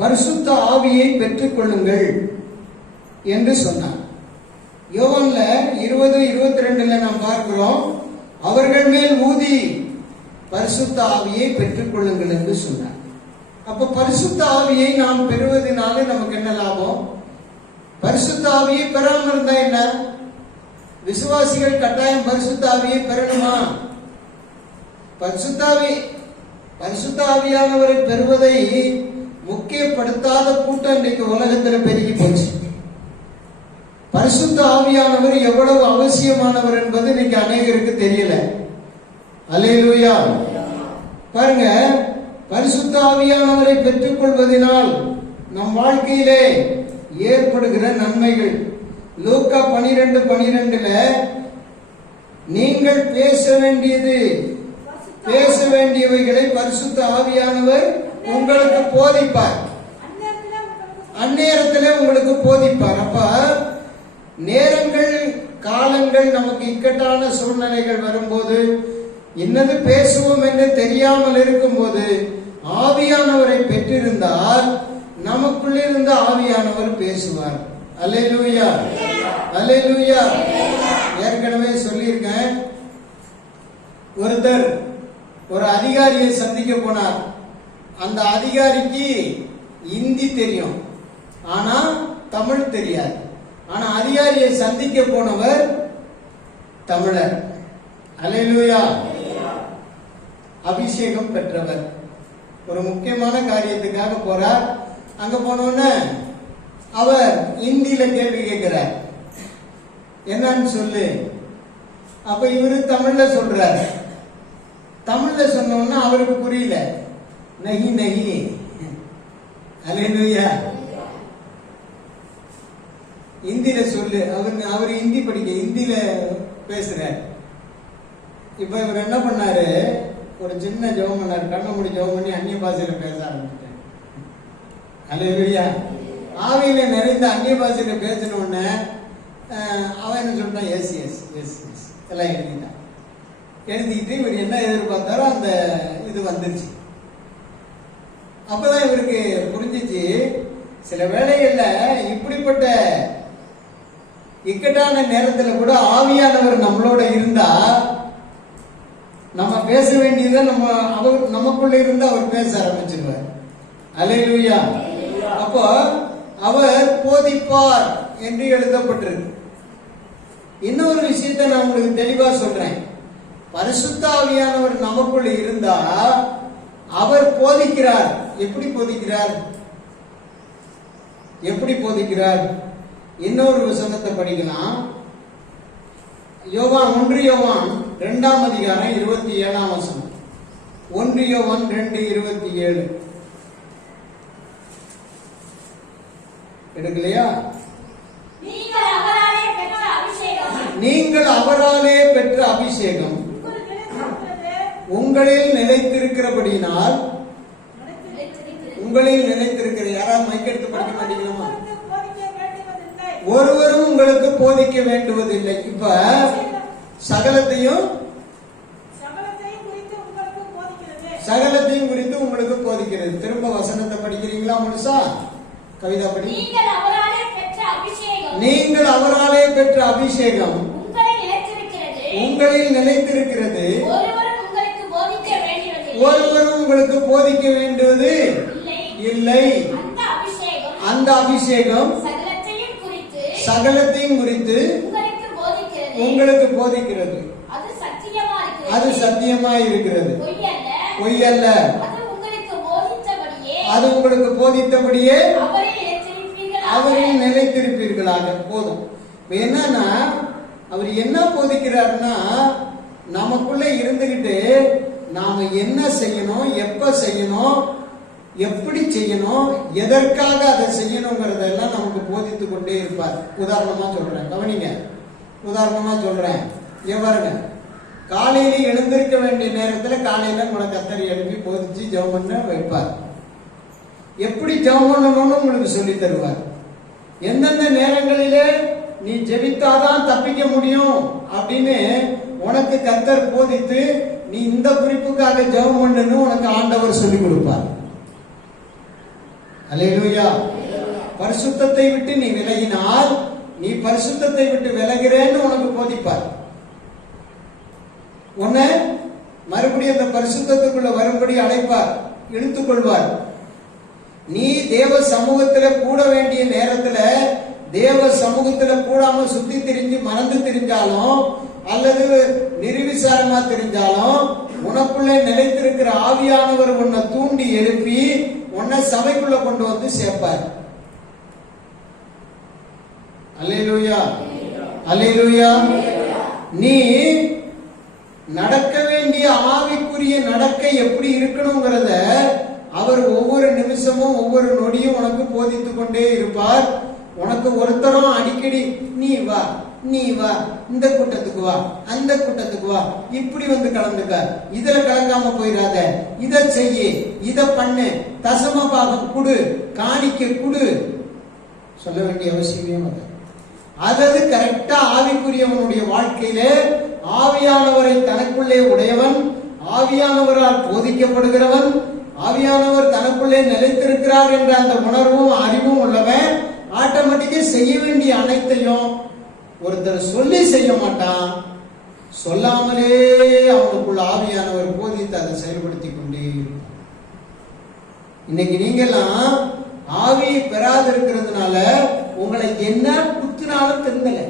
பரிசுத்த ஆவியை பெற்றுக் கொள்ளுங்கள் என்று சொன்னார். யோவான்ல 20:22 நாம் பார்க்கிறோம், அவர்கள் மேல் ஊதி பரிசுத்த ஆவியை பெற்றுக் கொள்ளுங்கள் என்று சொன்னார். அப்ப பரிசுத்த ஆவியை நாம் பெறுவதனால நமக்கு என்ன லாபம்? பரிசுத்த ஆவியை பெறாம இருந்தா என்ன? விசுவாசிகள் கட்டாயம் பரிசுத்த ஆவியை பெறணுமா? பரிசுத்த ஆவியானவரை பெறுவதை முக்கியப்படுத்தாத கூட்டம் இன்றைக்கு உலகத்தில் பெருகி போச்சு. பரிசுத்த ஆவியானவர் எவ்வளவு அவசியமானவர் என்பது இன்னைக்கு அநேகருக்கு தெரியல. அல்லேலூயா. பாருங்க, பரிசுத்த ஆவியானவரை பெற்றுக் கொள்வதனால் நம் வாழ்க்கையிலே ஏற்படுகிற நன்மைகள். லூக்கா 12:12 நீங்கள் பேச வேண்டியவைகளை பரிசுத்த ஆவியானவர் உங்களுக்கு போதிப்பார், அந்நேரத்தில் உங்களுக்கு போதிப்பார். அப்ப நேரங்கள் காலங்கள் நமக்கு இக்கட்டான சூழ்நிலைகள் வரும்போது, இன்னது பேசுவோம் என்று தெரியாமல் இருக்கும்போது ஆவியானவரை பெற்றிருந்தால் நமக்குள்ளிருந்து ஆவியானவர் பேசுவார். அல்லேலூயா, அல்லேலூயா. ஏற்கனவே சொல்லியிருக்கேன், ஒருத்தர் ஒரு அதிகாரியை சந்திக்க போனார். அந்த அதிகாரிக்கு இந்தி தெரியும், ஆனா தமிழ் தெரியாது. ஆனா அதிகாரியை சந்திக்க போனவர் தமிழர். அல்லேலூயா. அபிஷேகம் பெற்றவர். ஒரு முக்கியமான காரியத்துக்காக போறார். அங்க போனோன்னு அவர் இந்தியில கேள்வி கேட்கிறார், என்னன்னு சொல்லு. அப்ப இவரு தமிழ்ல சொல்றார். தமிழ்ல சொன்னோம்னா அவருக்கு புரியல. நகி நகி. அல்லேலூயா. இந்தியில சொல்லு. அவர் இந்தி படிக்க, இந்தியில பேசுறார். இப்ப இவர் என்ன பண்ணாரு, ஒரு சின்ன ஜெபம் பண்ணாரு. கண்ணை மூடி ஜெபம் பண்ணி அந்நிய பாஷையில பேச ஆரம்பிச்சிட்டார். அல்லேலூயா. ஆவியில நிறைந்த அந்நிய பாஷையில பேசின உடனே அவன் என்ன சொல்லிட்டான், எஸ் எஸ் எஸ் எஸ் எல்லாம் எழுதிட்டான். எழுதிக்கிட்டு இவர் என்ன எதிர்பார்த்தாரோ அந்த இது வந்துருச்சு. அப்பதான் இவருக்கு புரிஞ்சிச்சு, சில வேளைகள்ல இப்படிப்பட்ட இக்கட்டான நேரத்துல கூட ஆவியானவர் நம்மளோட இருந்தா நம்ம பேச வேண்டியதை நமக்குள்ள இருந்து அவர் பேச ஆரம்பிச்சிருவார். அல்லேலூயா. அப்போ அவர் போதிப்பார் என்று எழுதப்பட்டிருக்கு. இன்னொரு விஷயத்தை நான் உங்களுக்கு தெளிவா சொல்றேன். பரிசுத்த ஆவியானவர் நமக்குள்ள இருந்தா அவர் போதிக்கிறார். எப்படி போதிக்கிறார்? எப்படி போதிக்கிறார்? இன்னொரு வசனத்தை படிக்கலாம். யோவான் 1 யோவான் 2ஆம் அதிகாரம் 27ஆம் வசனம். 1 யோவான் 2:27 எடுக்கலையா? நீங்கள் அவராலே பெற்ற அபிஷேகம் உங்களில் நிலைத்திருக்கிறபடியினால், உங்களில் நிலைத்திருக்கிற, யாராவது மைக்கெடுத்து படிக்க மாட்டீங்களா? ஒருவரும் உங்களுக்கு போதிக்க வேண்டுவதில்லை. இப்ப சகலத்தையும் குறித்து உங்களுக்கு போதிக்கிறது. திரும்ப வசனத்தை படிக்கிறீங்களா முழுசா? கவிதா படி. நீங்கள் அவராலே பெற்ற அபிஷேகம் உங்களில் நிலைத்திருக்கிறது, ஒருவரும் உங்களுக்கு போதிக்க வேண்டுவது இல்லை. அந்த அபிஷேகம் சகலத்தையும் குறித்து உங்களுக்கு போதிக்கிறது. அது சத்தியமா இருக்கிறது, பொய் அல்ல. அது உங்களுக்கு போதித்தபடியே அவரில் நிலைத்திருப்பீர்களாக. போதும். என்னன்னா அவர் என்ன போதிக்கிறார்னா, நமக்குள்ள இருந்துகிட்டு நாம என்ன செய்யணும், எப்ப செய்யணும், எப்படி செய்யணும், எதற்காக அதை செய்யணுங்கிறதெல்லாம் நமக்கு போதித்து கொண்டே இருப்பார். உதாரணமா சொல்றேன், கவனிங்க. உதாரணமா சொல்றேன், பாருங்க. காலையில எழுந்திருக்க வேண்டிய நேரத்துல காலையில உங்களை கத்தரி எழுப்பி போதிச்சு ஜெபம் பண்ண வைப்பார். எப்படி ஜெபம் பண்ணணும்னு உங்களுக்கு சொல்லி தருவார். எந்தெந்த நேரங்களிலே நீ ஜெபித்தாதான் தப்பிக்க முடியும் அப்படின்னு உனக்கு கத்தர் போதித்து, நீ இந்த குறிப்புக்காக ஜெபம் பண்ணு உனக்கு ஆண்டவர் சொல்லி கொடுப்பார். அல்லேலூயா. பரிசுத்தத்தை விட்டு நீ விலகினால் நீ பரிசுத்தத்தை விட்டு விலகிறேன்னு உனக்கு போதிப்பார். உன்னை மறுபடியும் அந்த பரிசுத்தத்துக்குள்ள வரும்படி அழைப்பார், இழுத்துக் கொள்வார். நீ தேவ சமூகத்துல கூட வேண்டிய நேரத்துல தேவ சமூகத்துல கூடாம சுத்தி திரிஞ்சு மறந்து திரிஞ்சாலும் அல்லது நிர்விசாரமா தெரிஞ்சாலும் உனக்குள்ளே நிலைத்திருக்கிற ஆவியானவர் உன்னை தூண்டி எழுப்பி உன்னை சபைக்குள்ள கொண்டு வந்து சேர்ப்பார். அல்லேலூயா, அல்லேலூயா. நீ நடக்க வேண்டிய ஆவிக்குரிய நடக்கை எப்படி இருக்கணுங்கிறத அவர் ஒவ்வொரு நிமிஷமும் ஒவ்வொரு நொடியும் உனக்கு போதித்துக் கொண்டே இருப்பார். உனக்கு ஒருத்தரும் அடிக்கடி நீ வா நீ வா, இந்த கூட்டத்துக்கு வா, அந்த கூட்டத்துக்கு வா, இப்படி வந்து கலந்துக்க, இதுல கலங்காம போயிடாத, இத செய்ய, இத பண்ணு, தசம பாகம் குடு, காணிக்க குடு சொல்ல வேண்டிய அவசியமே இல்லை. அதாவது கரெக்டா ஆவிக்குரியவனுடைய வாழ்க்கையில ஆவியானவரை தனக்குள்ளே உடையவன், ஆவியானவரால் போதிக்கப்படுகிறவன், ஆவியானவர் தனக்குள்ளே நிலைத்திருக்கிறார் என்ற அந்த உணர்வும் அறிவும் உள்ளவன் ஆட்டோமேட்டிக்கா செய்ய வேண்டிய அனைத்தையும் ஒருத்தர் சொல்லி செய்ய மாட்டான், சொல்லாமலே அவனுக்குள்ள ஆவியானவர் போதித்து அதை செயல்படுத்தி கொண்டே இருப்பான். இன்னைக்கு நீங்கெல்லாம் ஆவியை பெறாது இருக்கிறதுனால உங்களை என்ன குத்தினாலும் தெரியல,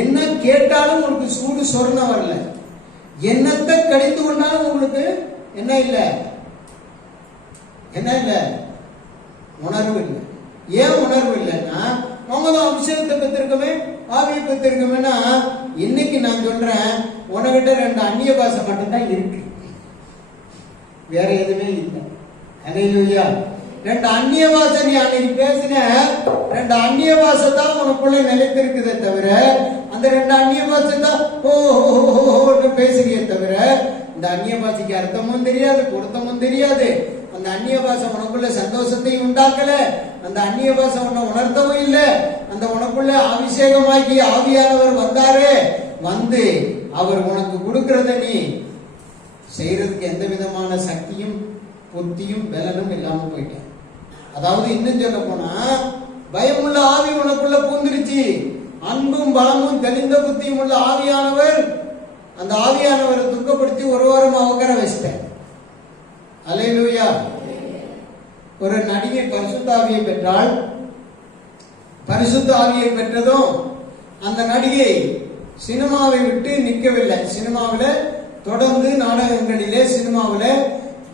என்ன கேட்டாலும் உங்களுக்கு சூடு சொரண வரல, என்னத்தை கடிந்து கொண்டாலும் உங்களுக்கு என்ன இல்லை, என்ன இல்லை, உணர்வு இல்லை. ஏன் உணர்வு இல்லைன்னா அவங்க தான் அபிஷேகத்தை பெற்றிருக்கமே, ஆவியை பெற்றிருக்கமேனா, இன்னைக்கு நான் சொல்றேன் உனக்கிட்ட 2 அந்நிய பாஷை மட்டும்தான் இருக்கு, வேற எதுவுமே இல்லை. அல்லேலூயா. 2 அந்நிய பாஷை நீ அன்னைக்கு பேசின 2 அந்நிய பாஷை தான் உனக்குள்ள நிலைத்திருக்குதே தவிர அந்த 2 அந்நிய பாஷை தான் ஓ பேசுறியே தவிர இந்த அந்நிய பாஷைக்கு அர்த்தமும் தெரியாது, பொருத்தமும் தெரியாது. அந்த அந்நிய பாஷை உனக்குள்ள சந்தோஷத்தையும் உண்டாக்கல, அந்த அந்நிய பாஷை உன்னை உணர்த்தவும் இல்லை. அந்த உனக்குள்ள அபிஷேகமாக்கி ஆவியானவர் வந்தாரே, வந்து அவர் உனக்கு கொடுக்கறத நீ செய்யறதுக்கு எந்த விதமான சக்தியும் புத்தியும் பலனும் இல்லாம போயிட்ட. அதாவது இன்னும் சொல்ல போனா பயமுள்ள ஆவி உனக்குள்ள பூந்துருச்சு, அன்பும் பலமும் தெளிந்த புத்தியும் உள்ள ஆவியானவர் அந்த ஆவியானவரை துக்கப்படுத்தி ஒரு வாரமா உட்கார வச்சிட்டேன். அல்லேலூயா. ஒரு நடிகை பரிசுத்த ஆவியை பெற்றால், பரிசுத்த ஆவியை பெற்றதும் அந்த நடிகை சினிமாவை விட்டு நிற்கவில்லை. சினிமாவில் தொடர்ந்து நாடகங்களிலே சினிமாவில்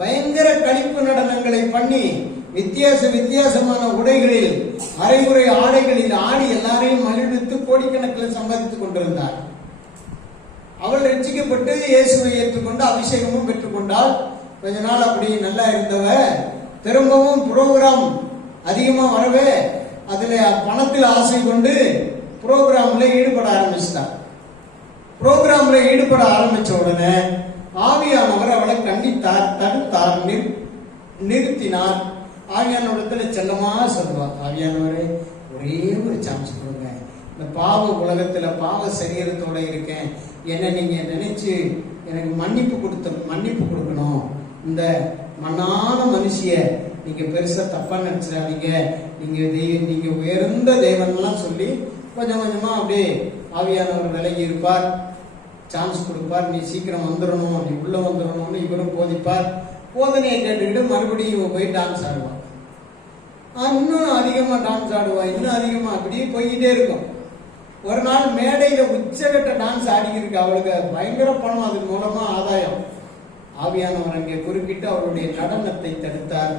பயங்கர களிப்பு நடனங்களை பண்ணி வித்தியாசமான உடைகளில் அரைகுறை ஆடைகளில் ஆடி எல்லாரையும் மகிழ்வித்து கோடிக்கணக்கில் சம்பாதித்துக் கொண்டிருந்தார். அவள் ரட்சிக்கப்பட்டு இயேசுவை ஏற்றுக்கொண்டு அபிஷேகமும் பெற்றுக்கொண்டால் கொஞ்ச நாள் அப்படி நல்லா இருந்தவ திரும்பவும் புரோகிராம் அதிகமா வரவே அதுல பணத்தில் ஆசை கொண்டு புரோகிராம்ல ஈடுபட ஆரம்பிச்சிட்டார். புரோகிராம்ல ஈடுபட ஆரம்பிச்ச உடனே ஆவியானவர் அவளை கண்டித்தார், தடுத்தார், நிறுத்தினார். ஆவியானவரத்துல செல்லமா சொல்லுவார், ஆவியானவரே ஒரே ஒரு சான்ஸ் கொடுங்க, இந்த பாவ உலகத்துல பாவ சரீரத்தோட இருக்கேன், என்ன நீங்க நினைச்சு எனக்கு மன்னிப்பு கொடுக்கணும். இந்த மண்ணான மனுஷிய நீங்க பெருசா தப்பா நினைச்சிடாதீங்க, நீங்க உயர்ந்த தேவன்லாம் சொல்லி கொஞ்சம் கொஞ்சமா அப்படியே ஆவியானவர் விலகி இருப்பார், சான்ஸ் கொடுப்பார், நீ சீக்கிரம் வந்துடணும், நீ உள்ள வந்துடணும்னு இவரும் போதிப்பார். போதனையை கேட்டுக்கிட்டு மறுபடியும் இவ போய் டான்ஸ் ஆடுவான், இன்னும் அதிகமா டான்ஸ் ஆடுவா, இன்னும் அதிகமா அப்படியே போய்கிட்டே இருக்கும். ஒரு நாள் மேடையில உச்சகட்ட டான்ஸ் ஆடிக்கிருக்கு, அவளுக்கு பயங்கர பணம், அதன் மூலமா ஆதாயம். ஆவியானவர் அங்கே குறுக்கிட்டு அவருடைய நடனத்தை தடுத்தார்.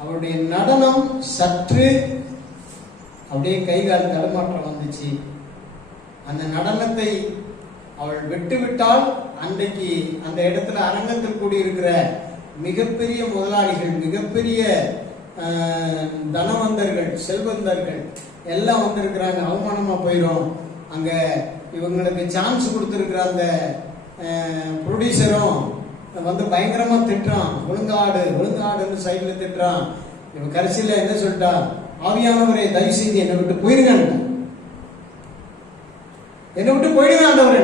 அவருடைய நடனம் சற்று அப்படியே கைகால் தடுமாற்றம் வந்துச்சு. அந்த நடனத்தை அவள் விட்டுவிட்டால் அன்றைக்கு அந்த இடத்துல அரங்கத்தில் கூடியிருக்கிற மிகப்பெரிய முதலாளிகள், மிகப்பெரிய தனவந்தர்கள், செல்வந்தர்கள் எல்லாம் வந்திருக்கிறாங்க, அவமானமா போயிடும். அங்க இவங்களுக்கு சான்ஸ் கொடுத்திருக்கிற அந்த ப்ரொடியூசரும் வந்து பயங்கரமா திட்டுறான், ஒழுங்காடுன்னு சைட்ல திட்டுறான். இவன் கடைசியில என்ன சொல்லிட்டா, ஆவியானவரை தயவு செய்து என்னை விட்டு போயிருங்க, என்னை விட்டு போயிடுங்க ஆண்டவர்.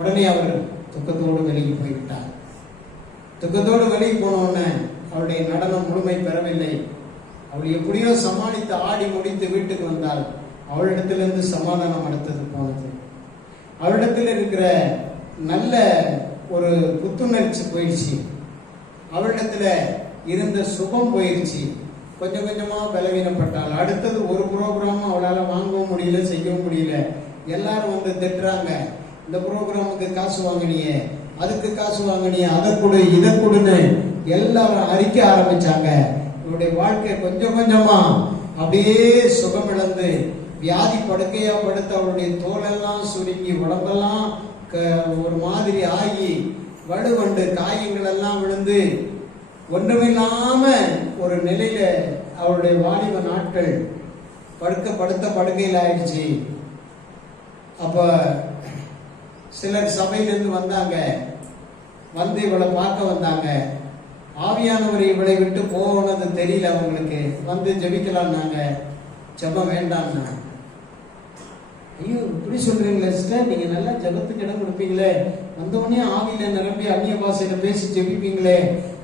உடனே அவர் துக்கத்தோடு வெளியே போய்விட்டார். துக்கத்தோடு வெளியே போன உடனே அவளுடைய நடனம் முழுமை பெறவில்லை. அவள் எப்படியோ சமாளித்து ஆடி முடித்து வீட்டுக்கு வந்தாள். அவளிடத்திலிருந்து சமாதானம் அடுத்தது போனது. அவளிடத்தில் இருக்கிற நல்ல ஒரு புத்துணர்ச்சி போயிடுச்சு. அவளிடத்துல இருந்த சுகம் போயிடுச்சு. கொஞ்சம் கொஞ்சமா பலவீனப்பட்டாள். அடுத்தது ஒரு ப்ரோக்ராமும் அவளால் வாங்கவும் முடியல, செய்யவும் முடியல. எல்லாரும் வந்து திட்டுறாங்க, இந்த ப்ரோக்ராமுக்கு காசு வாங்கினியே, அதுக்கு காசு வாங்கினியே, அதை கொடு இதை கொடுன்னு எல்லாரும் அறிக்க ஆரம்பிச்சாங்க. இவருடைய வாழ்க்கை கொஞ்சம் கொஞ்சமா அப்படியே சுகமிழந்து வியாதி படுக்கையா படுத்து அவருடைய தோலெல்லாம் சுருங்கி உடம்பெல்லாம் ஒரு மாதிரி ஆகி வடுவண்டு காயங்கள் எல்லாம் விழுந்து ஒன்றுமில்லாம ஒரு நிலையில அவருடைய வாலிப நாட்கள் படுத்த படுக்கையில் ஆயிடுச்சு. அப்ப சிலர் சபையிலிருந்து வந்தாங்க, வந்து இவளை பார்க்க வந்தாங்க. ஆவியானவர் இவளை விட்டு போனது தெரியல அவங்களுக்கு. வந்து ஜெபிக்கலான்னாங்க. ஜெபம் வேண்டாம்னா, ஐயோ இப்படி சொல்றீங்களே சிஸ்டர், நீங்க நல்லா ஜெபத்துக்கு இடம் கொடுப்பீங்களே, வந்தவொடனே ஆவியில நிரம்பி அந்நிய பாஷையில பேசி ஜெபிப்பீங்களே,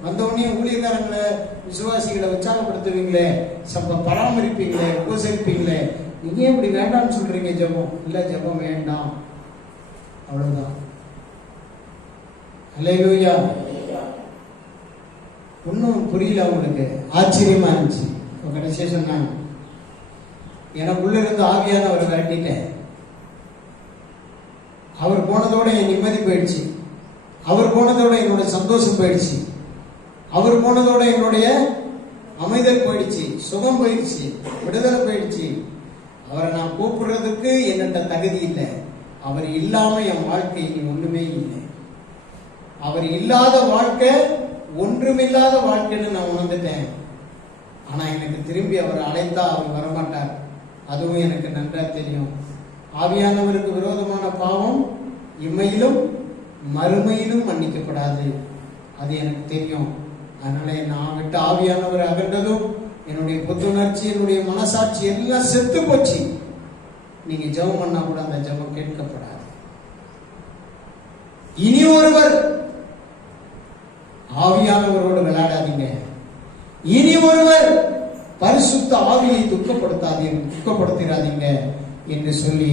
வந்தவொடனே ஊழியக்காரங்களை விசுவாசிகளை உற்சாகப்படுத்துவீங்களே, பராமரிப்பீங்களே, உபசரிப்பீங்களே, நீங்க இப்படி வேண்டாம்னு சொல்றீங்க ஜெபம்? இல்ல ஜெபம் வேண்டாம், அவ்வளவுதான். அல்லேலூயா. ஒன்னும் புரியல அவங்களுக்கு, ஆச்சரியமா இருந்துச்சு. கடைசியா சொன்னாங்க, எனக்குள்ள இருந்து ஆவியானவரை விரட்டிட்டேன். அவர் போனதோட என் நிம்மதி போயிடுச்சு, அவர் போனதோட என்னோட சந்தோஷம் போயிடுச்சு, அவர் போனதோட என்னுடைய அமைதல் போயிடுச்சு, சுகம் போயிடுச்சு, விடுதலை போயிடுச்சு. அவரை நான் கூப்பிடுறதுக்கு என்னட்ட தகுதி இல்லை. அவர் இல்லாம என் வாழ்க்கை ஒண்ணுமே இல்லை. அவர் இல்லாத வாழ்க்கை ஒன்றுமில்லாத வாழ்க்கைன்னு நான் உணர்ந்துட்டேன். ஆனா எனக்கு திரும்பி அவர் அழைத்தா அவர் வரமாட்டார். அதுவும் எனக்கு நன்றா தெரியும். ஆவியானவருக்கு விரோதமான பாவம் இம்மையிலும் மறுமையிலும் மன்னிக்கப்படாது, அது எனக்கு தெரியும். அதனால நான் விட்டு ஆவியானவர் அகன்றதும் என்னுடைய புத்துணர்ச்சி, என்னுடைய மனசாட்சி எல்லாம் செத்து போச்சு. நீங்க ஜெபம் பண்ணா கூட அந்த ஜெபம் கேட்கப்படாது. இனி ஒருவர் ஆவியானவரோடு விளையாடாதீங்க. இனி ஒருவர் பரிசுத்த ஆவியை துக்கப்படுத்தாதீங்க என்று சொல்லி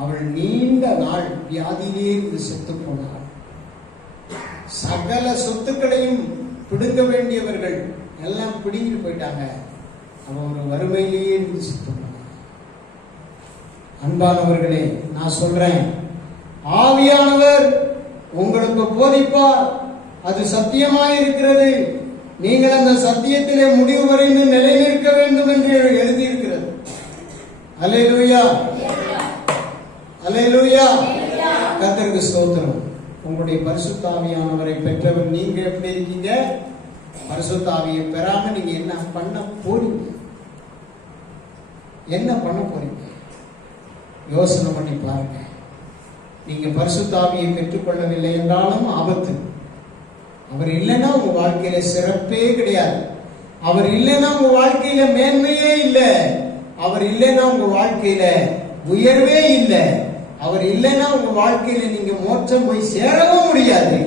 அவள் நீண்ட நாள் வியாதியிலே இருந்து செத்து போனாள். சகல சொத்துக்களையும் பிடுங்க வேண்டியவர்கள் எல்லாம் பிடுங்கிட்டு போயிட்டாங்க. அவன் ஒரு வறுமையிலேயே இருந்து செத்து போனான். அன்பானவர்களே, நான் சொல்றேன், ஆவியானவர் உங்களுக்கு போதிப்பார், அது சத்தியமாய் இருக்கிறது. நீங்கள் அந்த சத்தியத்திலே முடிவு வரைந்து நிலைநிற்க வேண்டும் என்று எழுதியிருக்கிறது. அல்லேலூயா, அல்லேலூயா. கர்த்தருக்கு ஸ்தோத்திரம். உங்களுடைய பரிசுத்த ஆவியானவரை பெற்றவர் நீங்க எப்படி இருக்கீங்க? பரிசுத்த ஆவியை பெறாம நீங்க என்ன பண்ண போறீங்க? என்ன பண்ண போறீங்க? யோசனை பண்ணி பாருங்க. நீங்க பரிசுத்த ஆவியை பெற்றுக்கொள்ளவில்லை என்றாலும் ஆபத்து. அவர் இல்லைன்னா உங்க வாழ்க்கையில சிறப்பே கிடையாது. அவர் இல்லைன்னா உங்க வாழ்க்கையில மேன்மையே இல்லை. அவர் இல்லைன்னா உங்க வாழ்க்கையில உயர்வே இல்லை. அவர் இல்லைன்னா உங்க வாழ்க்கையில நீங்க மோட்சம் போய் சேரவும் முடியாது.